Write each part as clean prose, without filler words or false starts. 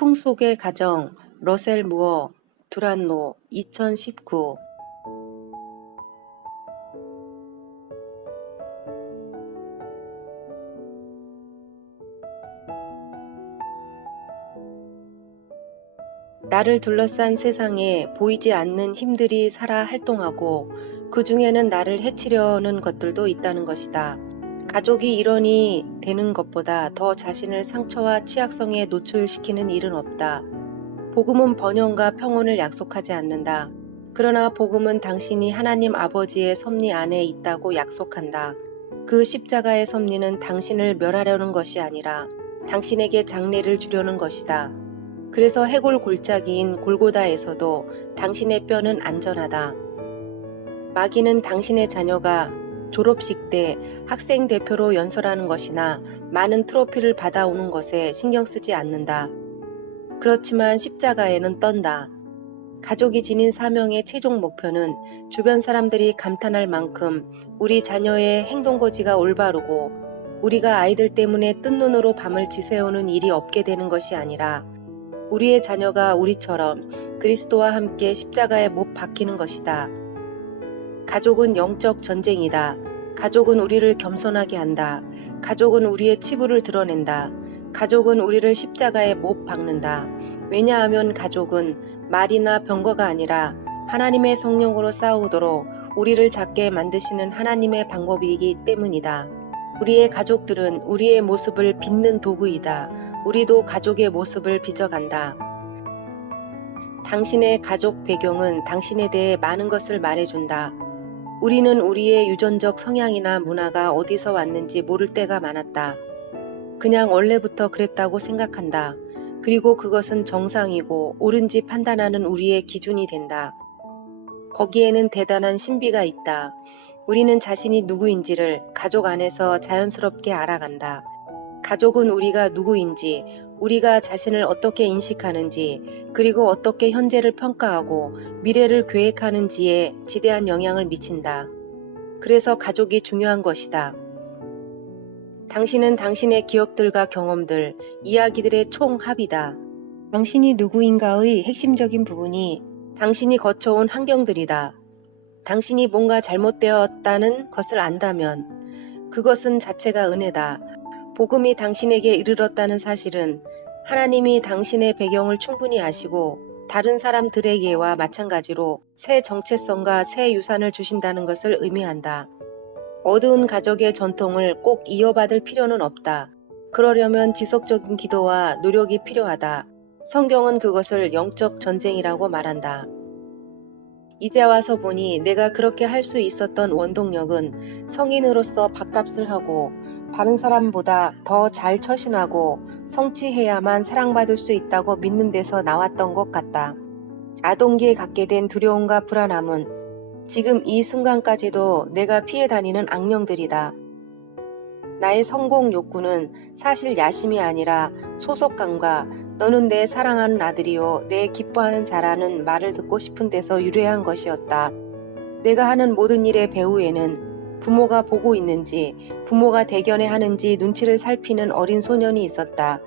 폭풍 속의 가정, 러셀 무어, 두란노, 2019. 나를 둘러싼 세상에 보이지 않는 힘들이 살아 활동하고 그 중에는 나를 해치려는 것들도 있다는 것이다. 가족이 일원이 되는 것보다 더 자신을 상처와 취약성에 노출시키는 일은 없다. 복음은 번영과 평온을 약속하지 않는다. 그러나 복음은 당신이 하나님 아버지의 섭리 안에 있다고 약속한다. 그 십자가의 섭리는 당신을 멸하려는 것이 아니라 당신에게 장래를 주려는 것이다. 그래서 해골 골짜기인 골고다에서도 당신의 뼈는 안전하다. 마귀는 당신의 자녀가 졸업식 때 학생 대표로 연설하는 것이나 많은 트로피를 받아오는 것에 신경 쓰지 않는다. 그렇지만 십자가에는 떤다. 가족이 지닌 사명의 최종 목표는 주변 사람들이 감탄할 만큼 우리 자녀의 행동거지가 올바르고 우리가 아이들 때문에 뜬 눈으로 밤을 지새우는 일이 없게 되는 것이 아니라 우리의 자녀가 우리처럼 그리스도와 함께 십자가에 못 박히는 것이다. 가족은 영적 전쟁이다. 가족은 우리를 겸손하게 한다. 가족은 우리의 치부를 드러낸다. 가족은 우리를 십자가에 못 박는다. 왜냐하면 가족은 말이나 병거가 아니라 하나님의 성령으로 싸우도록 우리를 작게 만드시는 하나님의 방법이기 때문이다. 우리의 가족들은 우리의 모습을 빚는 도구이다. 우리도 가족의 모습을 빚어간다. 당신의 가족 배경은 당신에 대해 많은 것을 말해준다. 우리는 우리의 유전적 성향이나 문화가 어디서 왔는지 모를 때가 많았다. 그냥 원래부터 그랬다고 생각한다. 그리고 그것은 정상이고 옳은지 판단하는 우리의 기준이 된다. 거기에는 대단한 신비가 있다. 우리는 자신이 누구인지를 가족 안에서 자연스럽게 알아간다. 가족은 우리가 누구인지, 우리가 자신을 어떻게 인식하는지, 그리고 어떻게 현재를 평가하고 미래를 계획하는지에 지대한 영향을 미친다. 그래서 가족이 중요한 것이다. 당신은 당신의 기억들과 경험들, 이야기들의 총합이다. 당신이 누구인가의 핵심적인 부분이 당신이 거쳐온 환경들이다. 당신이 뭔가 잘못되었다는 것을 안다면 그것은 자체가 은혜다. 복음이 당신에게 이르렀다는 사실은 하나님이 당신의 배경을 충분히 아시고 다른 사람들에게와 마찬가지로 새 정체성과 새 유산을 주신다는 것을 의미한다. 어두운 가족의 전통을 꼭 이어받을 필요는 없다. 그러려면 지속적인 기도와 노력이 필요하다. 성경은 그것을 영적 전쟁이라고 말한다. 이제 와서 보니 내가 그렇게 할 수 있었던 원동력은 성인으로서 밥값을 하고 다른 사람보다 더 잘 처신하고 성취해야만 사랑받을 수 있다고 믿는 데서 나왔던 것 같다. 아동기에 갖게 된 두려움과 불안함은 지금 이 순간까지도 내가 피해 다니는 악령들이다. 나의 성공 욕구는 사실 야심이 아니라 소속감과 너는 내 사랑하는 아들이요 내 기뻐하는 자라는 말을 듣고 싶은 데서 유래한 것이었다. 내가 하는 모든 일의 배후에는 부모가 보고 있는지 부모가 대견해 하는지 눈치를 살피는 어린 소년이 있었다.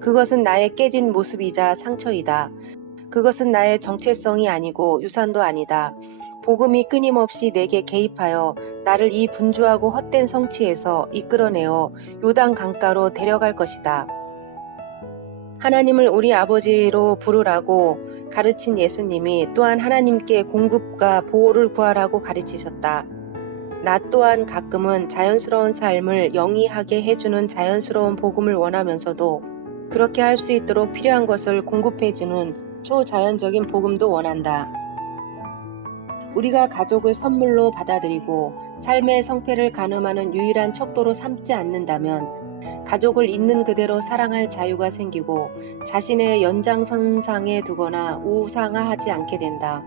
그것은 나의 깨진 모습이자 상처이다. 그것은 나의 정체성이 아니고 유산도 아니다. 복음이 끊임없이 내게 개입하여 나를 이 분주하고 헛된 성취에서 이끌어내어 요단 강가로 데려갈 것이다. 하나님을 우리 아버지로 부르라고 가르친 예수님이 또한 하나님께 공급과 보호를 구하라고 가르치셨다. 나 또한 가끔은 자연스러운 삶을 영위하게 해주는 자연스러운 복음을 원하면서도 그렇게 할 수 있도록 필요한 것을 공급해주는 초자연적인 복음도 원한다. 우리가 가족을 선물로 받아들이고 삶의 성패를 가늠하는 유일한 척도로 삼지 않는다면 가족을 있는 그대로 사랑할 자유가 생기고 자신의 연장선상에 두거나 우상화하지 않게 된다.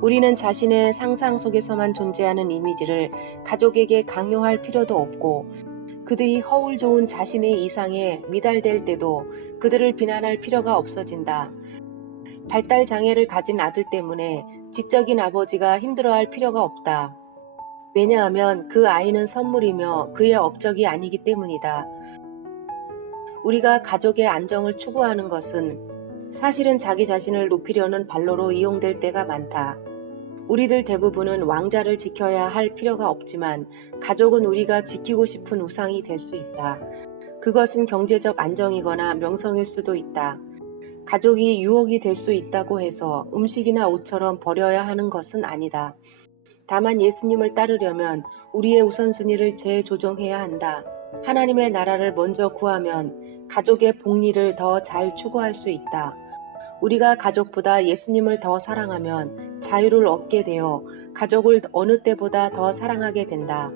우리는 자신의 상상 속에서만 존재하는 이미지를 가족에게 강요할 필요도 없고 그들이 허울 좋은 자신의 이상에 미달될 때도 그들을 비난할 필요가 없어진다. 발달 장애를 가진 아들 때문에 지적인 아버지가 힘들어할 필요가 없다. 왜냐하면 그 아이는 선물이며 그의 업적이 아니기 때문이다. 우리가 가족의 안정을 추구하는 것은 사실은 자기 자신을 높이려는 발로로 이용될 때가 많다. 우리들 대부분은 왕자를 지켜야 할 필요가 없지만 가족은 우리가 지키고 싶은 우상이 될 수 있다. 그것은 경제적 안정이거나 명성일 수도 있다. 가족이 유혹이 될 수 있다고 해서 음식이나 옷처럼 버려야 하는 것은 아니다. 다만 예수님을 따르려면 우리의 우선순위를 재조정해야 한다. 하나님의 나라를 먼저 구하면 가족의 복리를 더 잘 추구할 수 있다. 우리가 가족보다 예수님을 더 사랑하면 자유를 얻게 되어 가족을 어느 때보다 더 사랑하게 된다.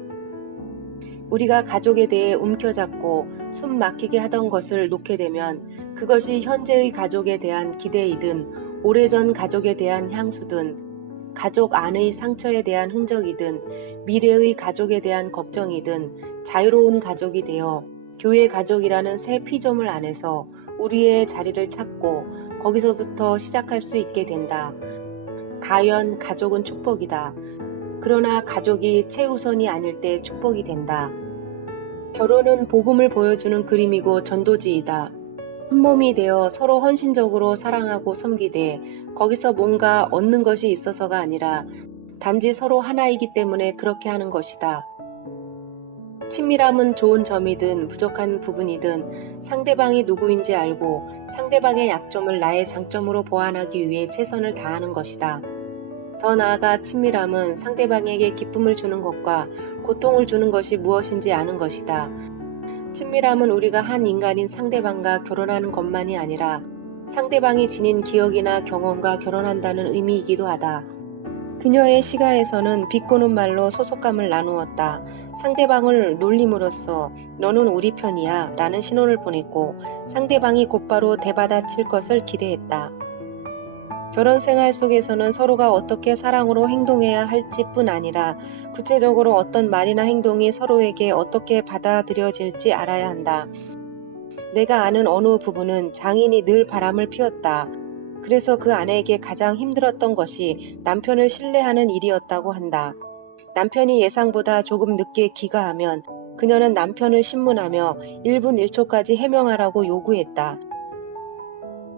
우리가 가족에 대해 움켜잡고 숨 막히게 하던 것을 놓게 되면 그것이 현재의 가족에 대한 기대이든 오래전 가족에 대한 향수든 가족 안의 상처에 대한 흔적이든 미래의 가족에 대한 걱정이든 자유로운 가족이 되어 교회 가족이라는 새 피조물 안에서 우리의 자리를 찾고 거기서부터 시작할 수 있게 된다. 가연 가족은 축복이다. 그러나 가족이 최우선이 아닐 때 축복이 된다. 결혼은 복음을 보여주는 그림이고 전도지이다. 한몸이 되어 서로 헌신적으로 사랑하고 섬기되 거기서 뭔가 얻는 것이 있어서가 아니라 단지 서로 하나이기 때문에 그렇게 하는 것이다. 친밀함은 좋은 점이든 부족한 부분이든 상대방이 누구인지 알고 상대방의 약점을 나의 장점으로 보완하기 위해 최선을 다하는 것이다. 더 나아가 친밀함은 상대방에게 기쁨을 주는 것과 고통을 주는 것이 무엇인지 아는 것이다. 친밀함은 우리가 한 인간인 상대방과 결혼하는 것만이 아니라 상대방이 지닌 기억이나 경험과 결혼한다는 의미이기도 하다. 그녀의 시가에서는 비꼬는 말로 소속감을 나누었다. 상대방을 놀림으로써 너는 우리 편이야 라는 신호를 보냈고 상대방이 곧바로 대받아칠 것을 기대했다. 결혼 생활 속에서는 서로가 어떻게 사랑으로 행동해야 할지 뿐 아니라 구체적으로 어떤 말이나 행동이 서로에게 어떻게 받아들여질지 알아야 한다. 내가 아는 어느 부부는 장인이 늘 바람을 피웠다. 그래서 그 아내에게 가장 힘들었던 것이 남편을 신뢰하는 일이었다고 한다. 남편이 예상보다 조금 늦게 귀가하면 그녀는 남편을 신문하며 1분 1초까지 해명하라고 요구했다.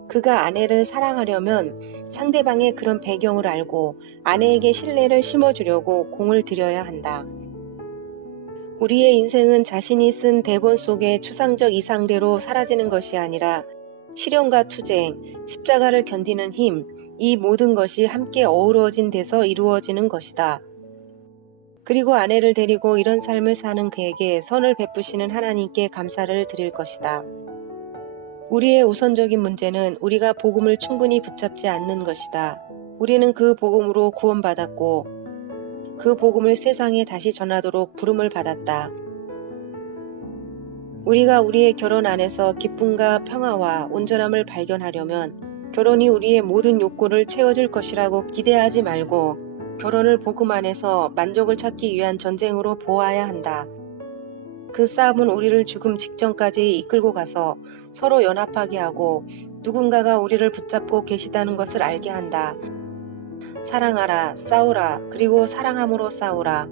그가 아내를 사랑하려면 상대방의 그런 배경을 알고 아내에게 신뢰를 심어주려고 공을 들여야 한다. 우리의 인생은 자신이 쓴 대본 속의 추상적 이상대로 사라지는 것이 아니라 시련과 투쟁, 십자가를 견디는 힘, 이 모든 것이 함께 어우러진 데서 이루어지는 것이다. 그리고 아내를 데리고 이런 삶을 사는 그에게 선을 베푸시는 하나님께 감사를 드릴 것이다. 우리의 우선적인 문제는 우리가 복음을 충분히 붙잡지 않는 것이다. 우리는 그 복음으로 구원받았고 그 복음을 세상에 다시 전하도록 부름을 받았다. 우리가 우리의 결혼 안에서 기쁨과 평화와 온전함을 발견하려면 결혼이 우리의 모든 욕구를 채워줄 것이라고 기대하지 말고 결혼을 복음 안에서 만족을 찾기 위한 전쟁으로 보아야 한다. 그 싸움은 우리를 죽음 직전까지 이끌고 가서 서로 연합하게 하고 누군가가 우리를 붙잡고 계시다는 것을 알게 한다. 사랑하라, 싸우라, 그리고 사랑함으로 싸우라.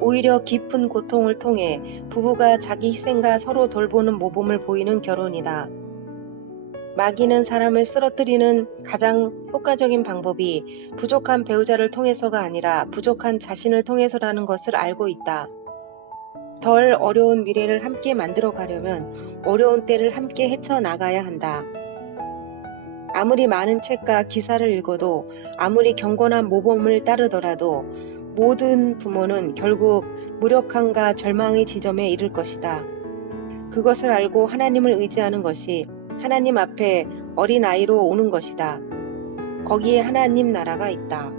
오히려 깊은 고통을 통해 부부가 자기 희생과 서로 돌보는 모범을 보이는 결혼이다. 마귀는 사람을 쓰러뜨리는 가장 효과적인 방법이 부족한 배우자를 통해서가 아니라 부족한 자신을 통해서라는 것을 알고 있다. 덜 어려운 미래를 함께 만들어 가려면 어려운 때를 함께 헤쳐나가야 한다. 아무리 많은 책과 기사를 읽어도 아무리 경건한 모범을 따르더라도 모든 부모는 결국 무력함과 절망의 지점에 이를 것이다. 그것을 알고 하나님을 의지하는 것이 하나님 앞에 어린아이로 오는 것이다. 거기에 하나님 나라가 있다.